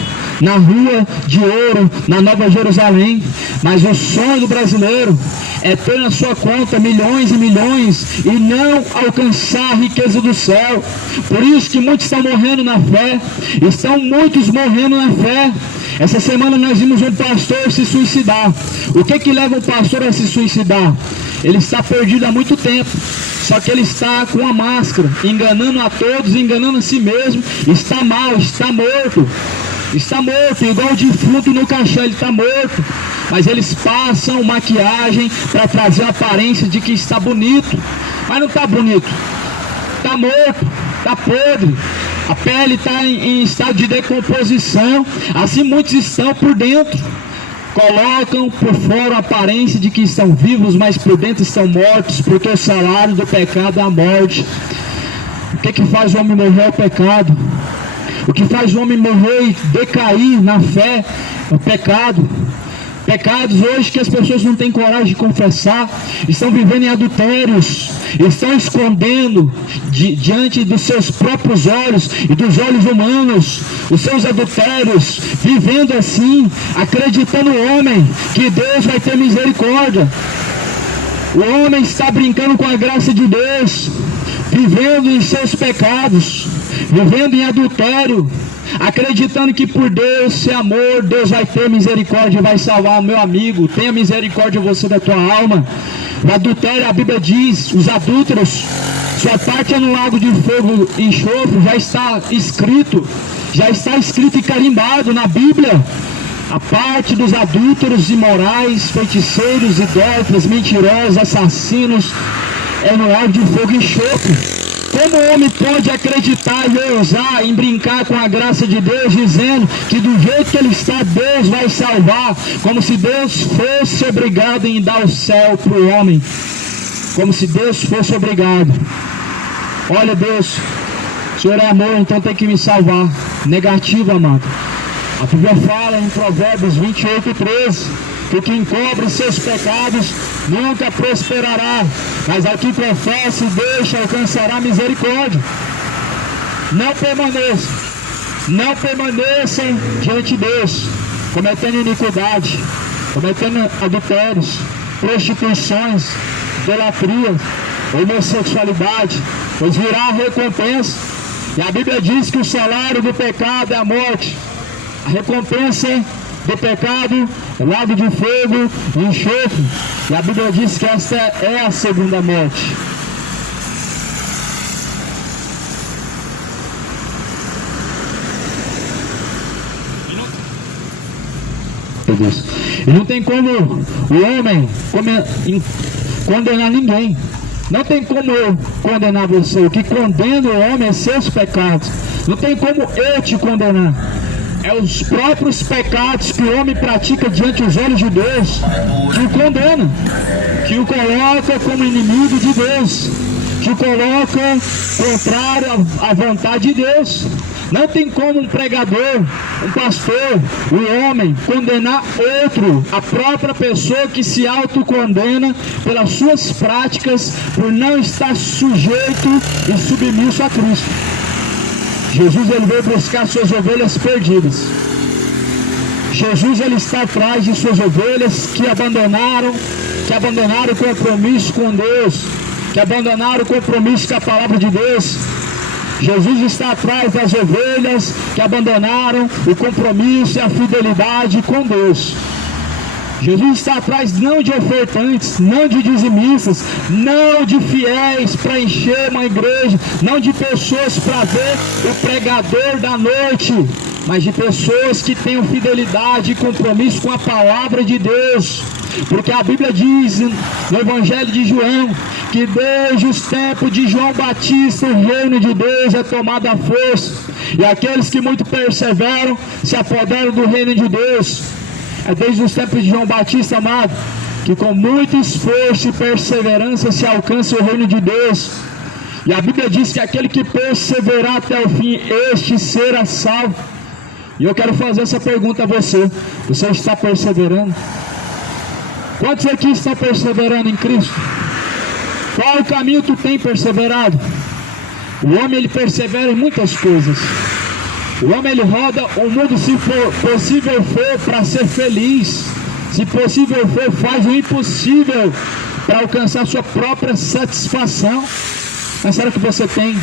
na rua de ouro, na Nova Jerusalém, mas o sonho do brasileiro é ter na sua conta milhões e milhões e não alcançar a riqueza do céu. Por isso que muitos estão morrendo na fé, estão muitos morrendo na fé. Essa semana nós vimos um pastor se suicidar. O que leva um pastor a se suicidar? Ele está perdido há muito tempo, só que ele está com a máscara, enganando a todos, enganando a si mesmo. Está mal, está morto, igual o defunto no caixão, ele está morto. Mas eles passam maquiagem para trazer a aparência de que está bonito, mas não está bonito, está morto, está podre. A pele está em estado de decomposição, assim muitos estão por dentro. Colocam por fora a aparência de que estão vivos, mas por dentro estão mortos, porque o salário do pecado é a morte. O que faz o homem morrer é o pecado. O que faz o homem morrer e decair na fé é o pecado. Pecados hoje que as pessoas não têm coragem de confessar, estão vivendo em adultérios, estão escondendo diante dos seus próprios olhos e dos olhos humanos os seus adultérios, vivendo assim, acreditando no homem que Deus vai ter misericórdia. O homem está brincando com a graça de Deus, vivendo em seus pecados, vivendo em adultério, acreditando que por Deus ser amor, Deus vai ter misericórdia, vai salvar. Meu amigo, tenha misericórdia você da tua alma. O adultério, a Bíblia diz, os adúlteros, sua parte é no lago de fogo e enxofre, já está escrito e carimbado na Bíblia. A parte dos adúlteros, imorais, feiticeiros, idólatras, mentirosos, assassinos, é no lago de fogo e enxofre. Como o homem pode acreditar e ousar em brincar com a graça de Deus, dizendo que do jeito que ele está, Deus vai salvar, como se Deus fosse obrigado em dar o céu para o homem, como se Deus fosse obrigado. Olha, Deus, o Senhor é amor, então tem que me salvar. Negativo, amado. A Bíblia fala em Provérbios 28:13, que quem encobre seus pecados nunca prosperará, mas ao que confessa e deixa alcançará misericórdia. Não permaneçam diante de Deus, cometendo iniquidade, cometendo adultérios, prostituições, idolatrias, homossexualidade, pois virá a recompensa. E a Bíblia diz que o salário do pecado é a morte. A recompensa do pecado é lago de fogo e enxofre. E a Bíblia diz que esta é a segunda morte. E não tem como o homem condenar ninguém. Não tem como eu condenar você. O que condena o homem é seus pecados. Não tem como eu te condenar. É os próprios pecados que o homem pratica diante dos olhos de Deus que o condena, que o coloca como inimigo de Deus, que o coloca contrário à vontade de Deus. Não tem como um pregador, um pastor, um homem condenar outro, a própria pessoa que se autocondena pelas suas práticas, por não estar sujeito e submisso a Cristo. Jesus, ele veio buscar suas ovelhas perdidas. Jesus, ele está atrás de suas ovelhas que abandonaram o compromisso com Deus, que abandonaram o compromisso com a palavra de Deus. Jesus está atrás das ovelhas que abandonaram o compromisso e a fidelidade com Deus. Jesus está atrás não de ofertantes, não de dizimistas, não de fiéis para encher uma igreja, não de pessoas para ver o pregador da noite, mas de pessoas que tenham fidelidade e compromisso com a palavra de Deus. Porque a Bíblia diz no Evangelho de João que desde os tempos de João Batista o reino de Deus é tomado à força, e aqueles que muito perseveram se apoderam do reino de Deus. É desde os tempos de João Batista, amado, que com muito esforço e perseverança se alcança o reino de Deus. E a Bíblia diz que aquele que perseverar até o fim, este será salvo. E eu quero fazer essa pergunta a você: você está perseverando? Quantos aqui estão perseverando em Cristo? Qual o caminho tu tem perseverado? O homem, ele persevera em muitas coisas. O homem, ele roda o mundo, se for possível for, para ser feliz. Se possível for, faz o impossível para alcançar sua própria satisfação. Mas será que você tem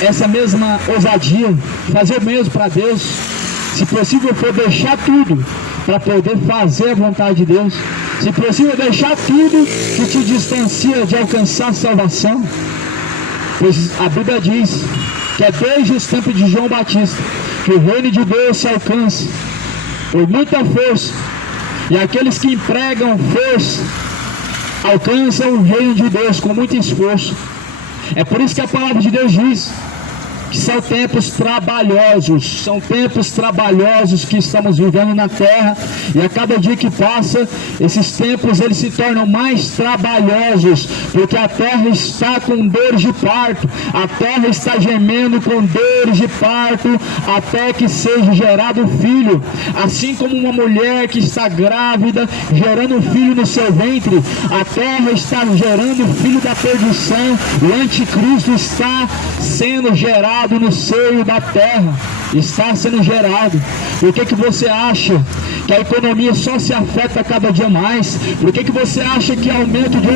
essa mesma ousadia? Fazer o mesmo para Deus? Se possível for, deixar tudo para poder fazer a vontade de Deus. Se possível, deixar tudo que te distancia de alcançar a salvação. Pois a Bíblia diz que é desde os tempos de João Batista que o reino de Deus se alcança por muita força, e aqueles que empregam força alcançam o reino de Deus com muito esforço. É por isso que a palavra de Deus diz que são tempos trabalhosos que estamos vivendo na terra, e a cada dia que passa, esses tempos eles se tornam mais trabalhosos, porque a terra está com dores de parto, a terra está gemendo com dores de parto, até que seja gerado o filho. Assim como uma mulher que está grávida, gerando um filho no seu ventre, a terra está gerando o filho da perdição, o anticristo está sendo gerado no seio da terra, está sendo gerado. Por que você acha que a economia só se afeta cada dia mais? Por que você acha que aumento de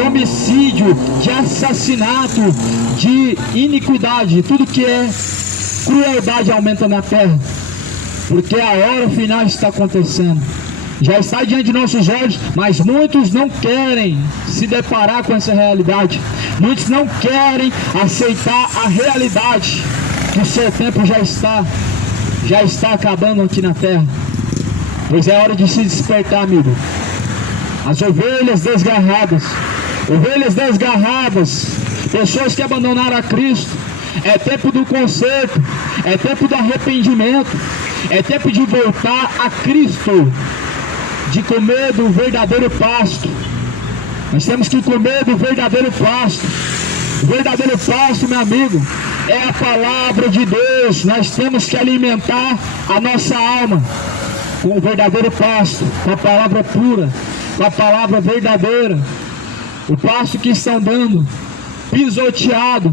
homicídio, de assassinato, de iniquidade, tudo que é crueldade aumenta na terra? Porque a hora final está acontecendo. Já está diante de nossos olhos, mas muitos não querem se deparar com essa realidade. Muitos não querem aceitar a realidade que o seu tempo já está. já está acabando aqui na terra. Pois é hora de se despertar, amigo. As ovelhas desgarradas, pessoas que abandonaram a Cristo. É tempo do conserto, é tempo do arrependimento, é tempo de voltar a Cristo, de comer do verdadeiro pasto. Nós temos que comer do verdadeiro pasto. O verdadeiro pasto, meu amigo, é a palavra de Deus. Nós temos que alimentar a nossa alma com o verdadeiro pasto, com a palavra pura, com a palavra verdadeira. O pasto que estão dando, pisoteado,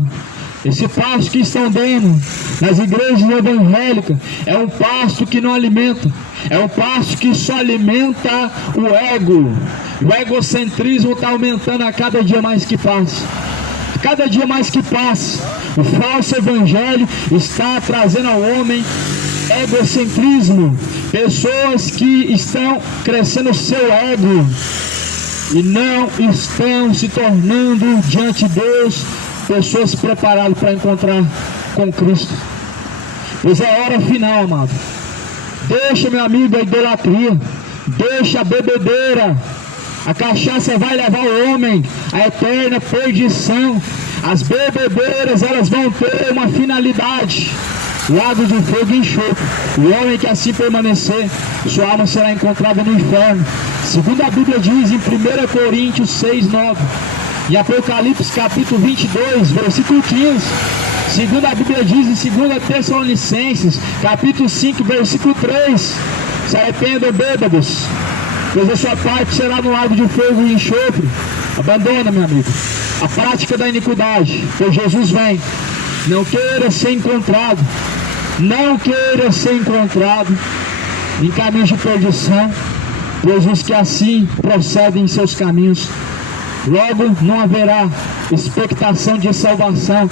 esse pasto que estão dando nas igrejas evangélicas, é um pasto que não alimenta, é um pasto que só alimenta o ego. O egocentrismo está aumentando a cada dia mais que passa. Cada dia mais que passa, o falso evangelho está trazendo ao homem egocentrismo. Pessoas que estão crescendo o seu ego e não estão se tornando diante de Deus pessoas preparadas para encontrar com Cristo. Pois é a hora final, amado. Deixa, meu amigo, a idolatria, deixa a bebedeira. A cachaça vai levar o homem à eterna perdição. As bebedeiras, elas vão ter uma finalidade: lago de fogo e enxofre. O homem que assim permanecer, sua alma será encontrada no inferno. Segundo a Bíblia diz em 1 Coríntios 6:9, em Apocalipse capítulo 22, versículo 15. Segundo a Bíblia diz em 2 Tessalonicenses capítulo 5, versículo 3: se arrependam, bêbados, pois a sua parte será no lago de fogo e enxofre. Abandona, meu amigo, a prática da iniquidade, pois Jesus vem. Não queira ser encontrado, não queira ser encontrado em caminhos de perdição, pois os que assim procedem em seus caminhos, logo não haverá expectação de salvação,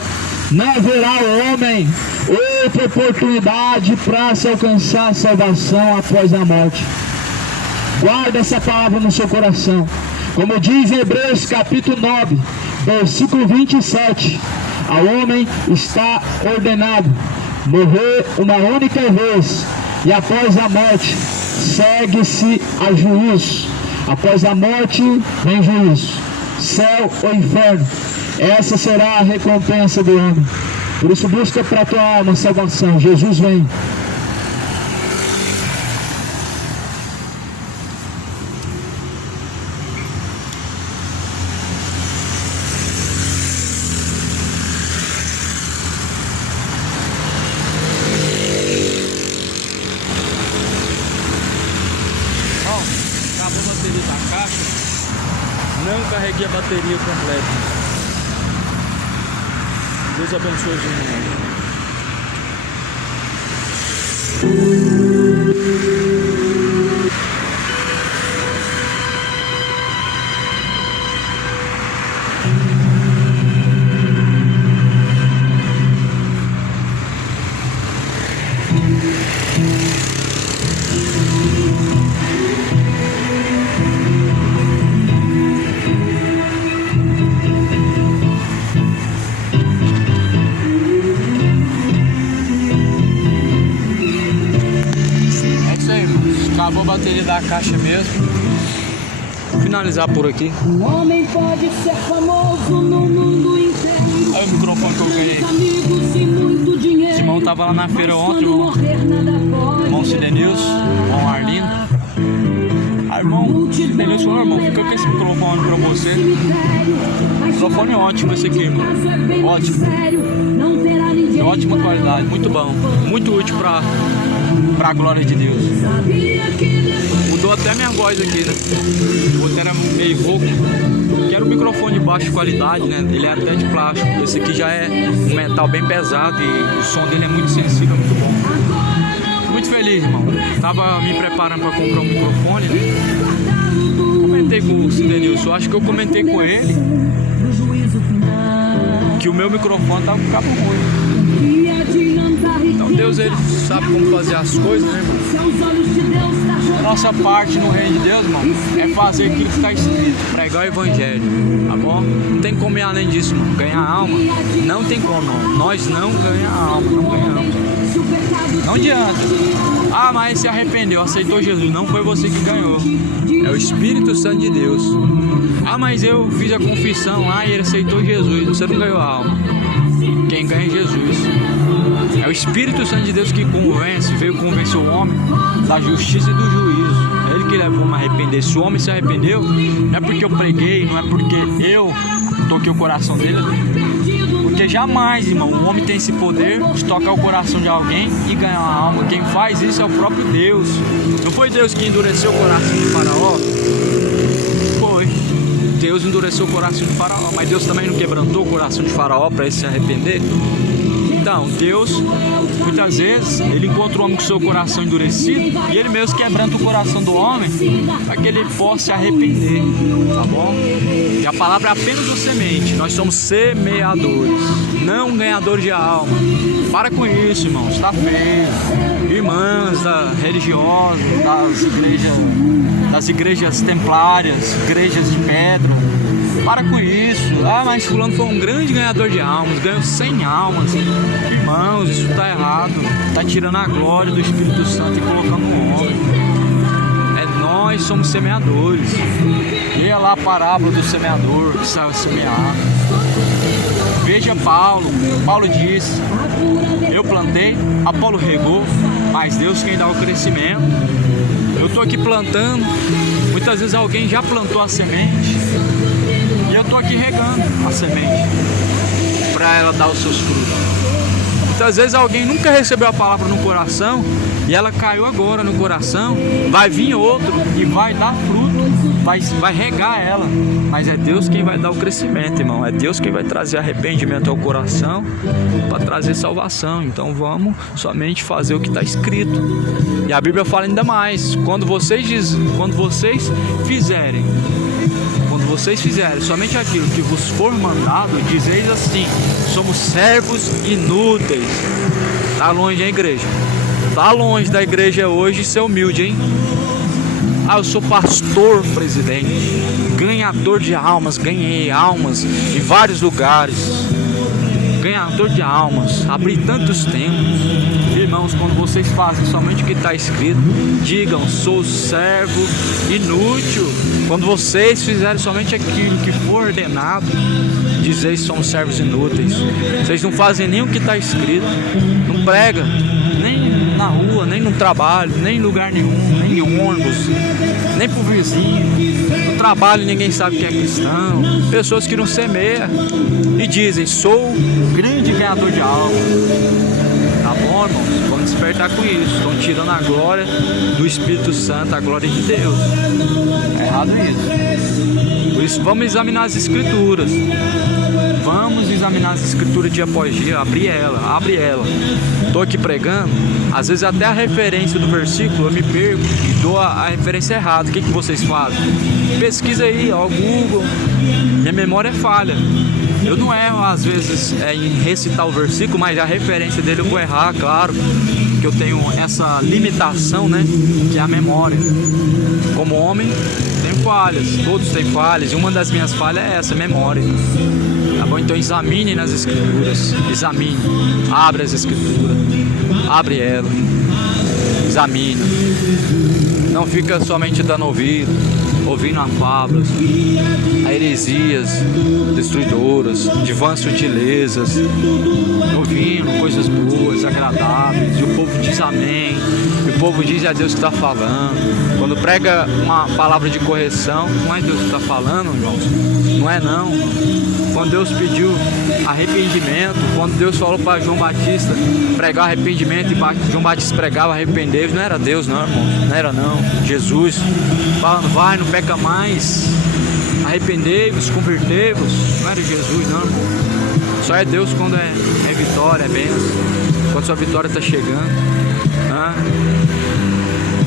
não haverá o homem outra oportunidade para se alcançar a salvação após a morte. Guarda essa palavra no seu coração. Como diz em Hebreus capítulo 9, versículo 27, ao homem está ordenado morrer uma única vez, e após a morte segue-se a juízo. Após a morte vem juízo, céu ou inferno. Essa será a recompensa do homem. Por isso busca para a tua alma salvação. Jesus vem. Acabou a bateria da caixa, não carreguei a bateria completa. Deus abençoe os irmãos. Acabou a bateria da caixa mesmo. Vou finalizar por aqui. Um homem pode ser famoso no mundo inteiro. Olha o microfone que eu ganhei. Amigos e muito dinheiro. Esse irmão tava lá na feira ontem, o irmão Cidenilson, irmão Arlindo. Ah, irmão Cidenilson, irmão, fica com esse microfone pra você. Microfone ótimo esse aqui, irmão. Ótimo. De ótima qualidade, muito bom. Muito útil pra glória de Deus. Mudou até minha voz aqui, né? O outro era meio rouco. Que era um microfone de baixa qualidade, né? Ele é até de plástico. Esse aqui já é um metal bem pesado e o som dele é muito sensível, muito bom. Muito feliz, irmão. Tava me preparando para comprar um microfone, né? Comentei com o Cidenilson, acho que eu comentei com ele que o meu microfone tava com cabo ruim. Então Deus, ele sabe como fazer as coisas, né, irmão? Nossa parte no reino de Deus, irmão, é fazer aquilo que está escrito, pregar o evangelho, tá bom? Não tem como ir além disso, irmão. Ganhar alma, não tem como, não. Nós não ganhamos alma, não ganhamos. Não adianta. Ah, mas se arrependeu, aceitou Jesus. Não foi você que ganhou. É o Espírito Santo de Deus. Ah, mas eu fiz a confissão lá e ele aceitou Jesus. Você não ganhou a alma. Quem ganha é Jesus. É o Espírito Santo de Deus que convence, veio convencer o homem da justiça e do juízo. É ele que levou a arrepender. Se o homem se arrependeu, não é porque eu preguei, não é porque eu toquei o coração dele. Porque jamais, irmão, o homem tem esse poder de tocar o coração de alguém e ganhar uma alma. Quem faz isso é o próprio Deus. Não foi Deus que endureceu o coração de Faraó? Foi. Deus endureceu o coração de Faraó, mas Deus também não quebrantou o coração de Faraó para ele se arrepender? Então, Deus, muitas vezes, ele encontra o homem com o seu coração endurecido e ele mesmo quebranta o coração do homem para que ele possa se arrepender, tá bom? E a palavra é apenas uma semente, nós somos semeadores, não ganhadores de alma. Para com isso, irmãos, está feio. Irmãs religiosas, das igrejas templárias, igrejas de pedra, para com isso. Ah, mas fulano foi um grande ganhador de almas, ganhou 100 almas. Irmãos, isso está errado. Está tirando a glória do Espírito Santo e colocando o homem. Nós somos semeadores. Leia lá a parábola do semeador que saiu a semear. Veja Paulo disse: eu plantei, Apolo regou, mas Deus quem dá o crescimento. Eu estou aqui plantando, muitas vezes alguém já plantou a semente e eu estou aqui regando a semente para ela dar os seus frutos. Muitas vezes alguém nunca recebeu a palavra no coração e ela caiu agora no coração, vai vir outro e vai dar fruto, vai regar ela, mas é Deus quem vai dar o crescimento, irmão. É Deus quem vai trazer arrependimento ao coração para trazer salvação. Então vamos somente fazer o que está escrito. E a Bíblia fala ainda mais: quando vocês fizerem somente aquilo que vos for mandado, dizeis assim: somos servos inúteis. Tá longe, hein, igreja? Tá longe da igreja hoje ser humilde, hein? Ah, eu sou pastor, presidente, ganhador de almas, ganhei almas em vários lugares, ganhador de almas, abri tantos templos. Irmãos, quando vocês fazem somente o que está escrito, digam: sou servo inútil. Quando vocês fizerem somente aquilo que for ordenado, dizeis: somos servos inúteis. Vocês não fazem nem o que está escrito, não prega, nem na rua, nem no trabalho, nem em lugar nenhum, nem em ônibus, nem pro vizinho. No trabalho ninguém sabe que é cristão. Pessoas que não semeiam e dizem: sou grande ganhador de almas. Tá bom, irmãos? Vamos despertar com isso. Estão tirando a glória do Espírito Santo, a glória de Deus. É errado isso. Por isso, vamos examinar as Escrituras. Vamos examinar as Escrituras dia após dia. Abre ela. Estou aqui pregando. Às vezes até a referência do versículo eu me perco e dou a referência errada. O que vocês fazem? Pesquisa aí, ó, Google. Minha memória é falha. Eu não erro às vezes em recitar o versículo, mas a referência dele eu vou errar, claro, que eu tenho essa limitação, né, que é a memória. Como homem, tenho falhas, todos têm falhas, e uma das minhas falhas é essa, memória. Tá bom? Então examine nas Escrituras, examine, abre as Escrituras, abre ela, examina. Não fica somente dando ouvindo a fábulas, a heresias destruidoras, de vãs sutilezas, ouvindo coisas boas, agradáveis, e o povo diz amém, e o povo diz: é Deus que está falando. Quando prega uma palavra de correção, não é Deus que está falando, irmãos, não é não. Quando Deus pediu arrependimento, quando Deus falou para João Batista pregar arrependimento e João Batista pregava arrepender, não era Deus não, irmão, não era não, Jesus falando: vai, não peca mais, arrependei-vos, convertei-vos. Não era Jesus não, irmão. Só é Deus quando é vitória, é bênção, quando sua vitória está chegando.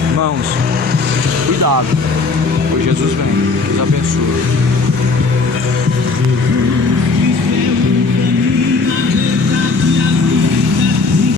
Irmãos, cuidado, pois Jesus vem. Deus abençoe.